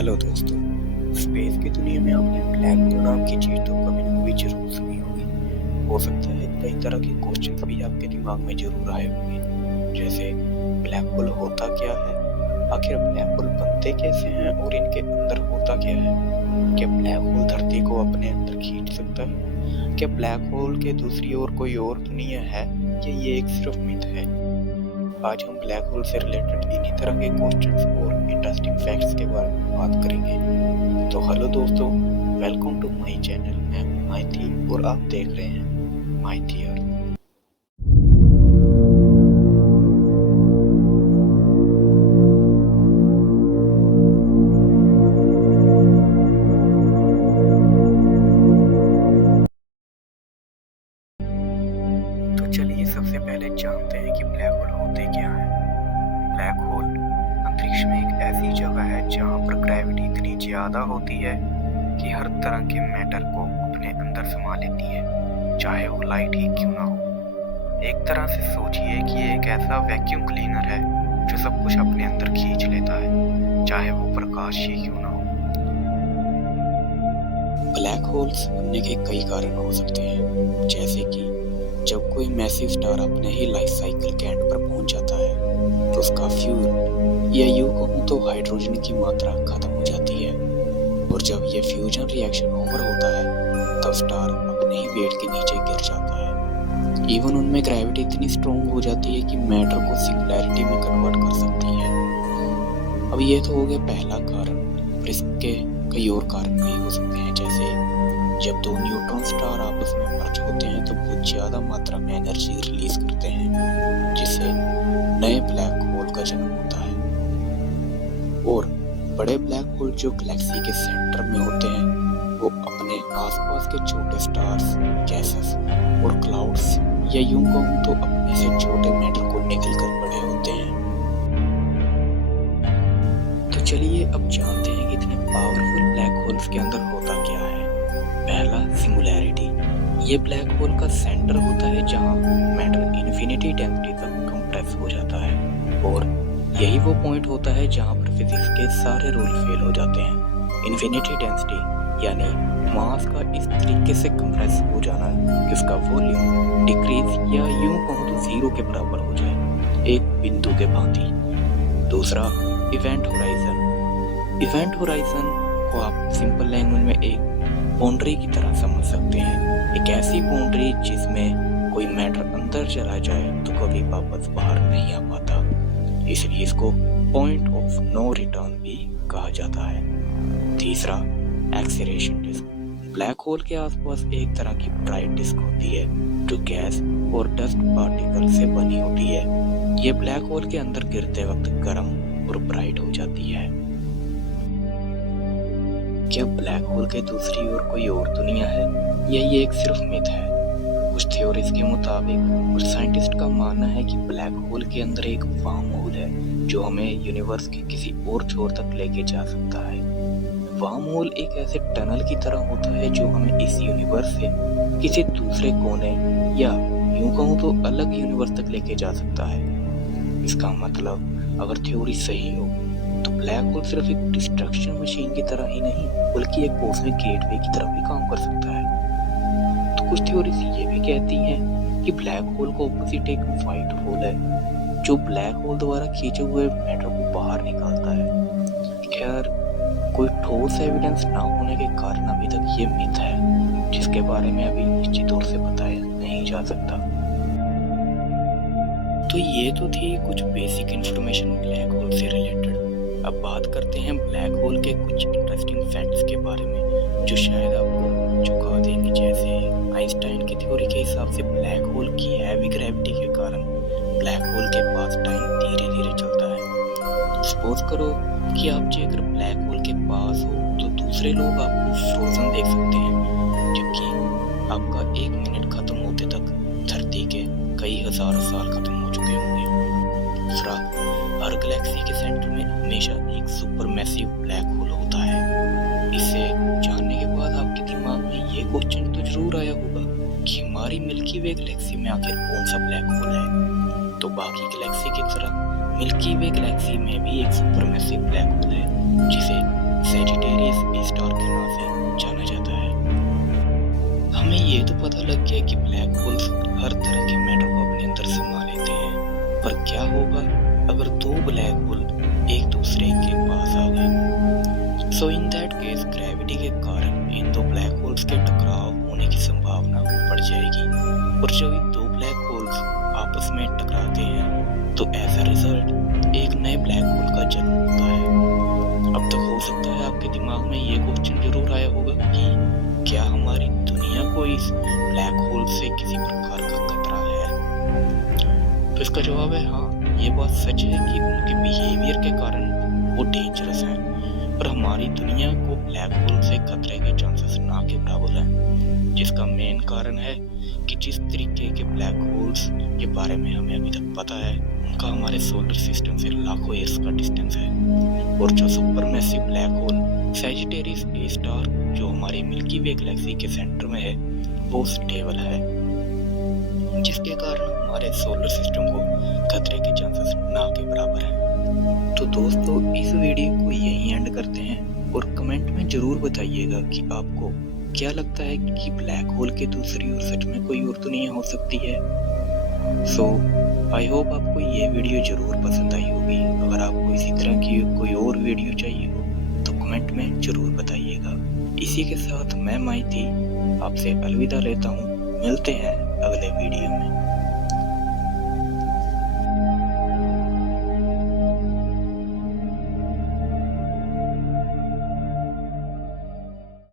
Hello दोस्तों। Space की दुनिया में आपने ब्लैक होल नाम की चीज तो कभी ना कभी जरूर सुनी होगी। हो सकता है कई तरह के क्वेश्चंस भी आपके दिमाग में जरूर आए होंगे, जैसे ब्लैक होल होता क्या है, आखिर ब्लैक होल बनते कैसे हैं और इनके अंदर होता क्या है, क्या ब्लैक होल धरती को अपने अंदर खींच सकता है, क्या ब्लैक होल के दूसरी ओर कोई और दुनिया है या ये एक सिर्फ मिथ है। आज हम ब्लैक होल से रिलेटेड इन्हीं तरह के क्वेश्चंस और इंटरेस्टिंग फैक्ट्स के बारे में बात करेंगे। तो हेलो दोस्तों, वेलकम टू माय चैनल। मैं हूं माइथी और आप देख रहे हैं माइथी अर्थ। तो चलिए सबसे पहले जानते हैं कि ब्लैक होल होते क्या हैं। ब्लैक होल अंतरिक्ष में एक ऐसी जगह है जहां पर ग्रेविटी इतनी ज्यादा होती है कि हर तरह के मैटर को अपने अंदर समा लेती है, चाहे वो लाइट ही क्यों ना हो। एक तरह से सोचिए कि ये एक ऐसा वैक्यूम क्लीनर है जो सब कुछ अपने अंदर खींच लेता है, चाहे वो प्रकाश ही क्यों ना हो। ब्लैक होल्स बनने के कई कारण हो सकते हैं, जैसे कि जब कोई मैसिव स्टार अपने ही लाइफ साइकिल के एंड पर पहुंच जाता है तो उसका फ्यूल या यूं कहूं तो हाइड्रोजन की मात्रा खत्म हो जाती है, और जब ये फ्यूजन रिएक्शन ओवर होता है तब स्टार अपने ही वेट के नीचे गिर जाता है। इवन उनमें ग्रेविटी इतनी स्ट्रॉन्ग हो जाती है कि मैटर को सिंगुलैरिटी में कन्वर्ट कर सकती है। अब ये तो हो गया पहला कारण, और इसके कई और कारण भी हो सकते हैं, जैसे जब दो न्यूट्रॉन स्टार आपस में मर्ज होते हैं तो बहुत ज्यादा मात्रा में एनर्जी रिलीज करते हैं, जिससे नए ब्लैक होल का जन्म होता है। और बड़े ब्लैक होल जो गैलेक्सी के सेंटर में होते हैं वो अपने आसपास के छोटे स्टार्स, गैसेस और क्लाउड्स या यूं कहूं तो अपने से छोटे मैटर को निकल कर बड़े होते हैं। तो चलिए अब जानते हैं कि इतने पावरफुल ब्लैक होल्स के अंदर होता क्या है। पहला, सिंगुलैरिटी। ये ब्लैक होल का सेंटर होता है जहां मैटर इन्फिनिटी डेंसिटी तक कंप्रेस हो जाता है, और यही वो पॉइंट होता है जहां पर फिजिक्स के सारे रूल फेल हो जाते हैं। इन्फिनिटी डेंसिटी यानी मास का इस तरीके से कंप्रेस हो जाना कि उसका वॉल्यूम डिक्रीज या यूं कहूं तो जीरो के बराबर हो जाए, एक बिंदु के भांति। दूसरा, इवेंट होराइजन। इवेंट होराइजन को आप सिंपल लैंग्वेज में एक बाउंड्री की तरह समझ सकते हैं, एक ऐसी बाउंड्री जिसमें कोई मैटर अंदर चला जाए तो कभी वापस बाहर नहीं आ पाता, इसलिए इसको पॉइंट ऑफ नो रिटर्न भी कहा जाता है। तीसरा, एक्सीलरेशन डिस्क। ब्लैक होल के आसपास एक तरह की ब्राइट डिस्क होती है जो गैस और डस्ट पार्टिकल से बनी होती है। ये ब्लैक होल के अंदर गिरते वक्त गर्म और ब्राइट हो जाती है। क्या ब्लैक होल के दूसरी ओर कोई और दुनिया है या ये एक सिर्फ मिथ है? कुछ थ्योरीज के मुताबिक कुछ साइंटिस्ट का मानना है कि ब्लैक होल के अंदर एक वार्म होल है जो हमें यूनिवर्स के किसी और छोर तक लेके जा सकता है। वार्म होल एक ऐसे टनल की तरह होता है जो हमें इस यूनिवर्स से किसी दूसरे कोने या यूं कहूं तो अलग यूनिवर्स तक लेके जा सकता है। इसका मतलब अगर थ्योरी सही हो तो ब्लैक होल सिर्फ एक डिस्ट्रक्शन मशीन की तरह ही नहीं बल्कि एक कॉस्मिक गेटवे की तरह भी काम कर सकता है। तो कुछ थ्योरीज ये भी कहती हैं कि ब्लैक होल का ऑपोजिट एक व्हाइट होल है जो ब्लैक होल द्वारा खींचे हुए मैटर को बाहर निकालता है। खैर, कोई ठोस एविडेंस ना होने के कारण अभी तक ये मिथ है जिसके बारे में अभी निश्चित तौर से बताया नहीं जा सकता। तो ये तो थी कुछ बेसिक इंफॉर्मेशन ब्लैक होल से रिलेटेड। अब बात करते हैं ब्लैक होल के कुछ इंटरेस्टिंग फैक्ट्स के बारे में जो शायद आपको चौंका देंगे। जैसे आइंस्टाइन की थ्योरी के हिसाब से ब्लैक होल की हैवी ग्रेविटी के कारण ब्लैक होल के पास टाइम धीरे धीरे चलता है। सपोज करो कि आप अगर ब्लैक होल के पास हो तो दूसरे लोग आपको फ्रोजन देख सकते हैं, जबकि आपका 1 मिनट खत्म होते तक धरती के कई हजार साल खत्म हो चुके होंगे। दूसरा, हर गैलेक्सी के सेंटर में हमेशा एक सुपर मैसिव ब्लैक होल होता है। इसे जानने के बाद आपके दिमाग में ये क्वेश्चन तो जरूर आया होगा कि हमारी मिल्की वे गैलेक्सी में आखिर कौन सा ब्लैक होल है। तो बाकी गैलेक्सी की तरह मिल्की वे गैलेक्सी में भी एक सुपर मैसिव ब्लैक होल है जिसे सैजिटेरियस ए स्टार के नाम से जाना जाता है। हमें ये तो पता लग गया कि ब्लैक होल्स हर तरह के मैटर को अपने अंदर समा लेते हैं, पर क्या होगा अगर दो ब्लैक होल एक दूसरे के पास आ गए? सो इन दैट केस ग्रेविटी के कारण इन दो ब्लैक होल्स के टकराव होने की संभावना बढ़ जाएगी, और जब ये दो ब्लैक होल्स आपस में टकराते हैं तो एज अ रिजल्ट एक नए ब्लैक होल का जन्म होता है। अब तक हो सकता है आपके दिमाग में ये क्वेश्चन जरूर आया होगा कि क्या हमारी दुनिया को इस ब्लैक होल से किसी प्रकार का खतरा है? तो इसका जवाब है हाँ, ये बात सच है कि उनके बिहेवियर के कारण वो डेंजरस हैं, पर हमारी दुनिया को ब्लैक होल से खतरे के चांसेस ना के बराबर हैं, जिसका मेन कारण है कि जिस तरीके के ब्लैक होल्स के बारे में हमें अभी तक पता है उनका हमारे सोलर सिस्टम से लाखों ईयर्स का डिस्टेंस है, और जो super massive black hole Sagittarius A star जो हमारी मिल्की वे गैलेक्सी के सेंटर में है वो स्टेबल है, जिसके कारण हमारे सोलर सिस्टम को खतरे के चांसेस ना के बराबर हैं। तो दोस्तों इस वीडियो को यहीं एंड करते हैं, और कमेंट में जरूर बताइएगा कि आपको क्या लगता है कि ब्लैक होल के दूसरी ओर सच में कोई और दुनिया हो सकती है। सो आई होप आपको ये वीडियो जरूर पसंद आई होगी। अगर आपको इसी तरह की कोई और वीडियो चाहिए हो तो कमेंट में जरूर बताइएगा। इसी के साथ मैं माइती आपसे अलविदा लेता हूँ, मिलते हैं अगले वीडियो में।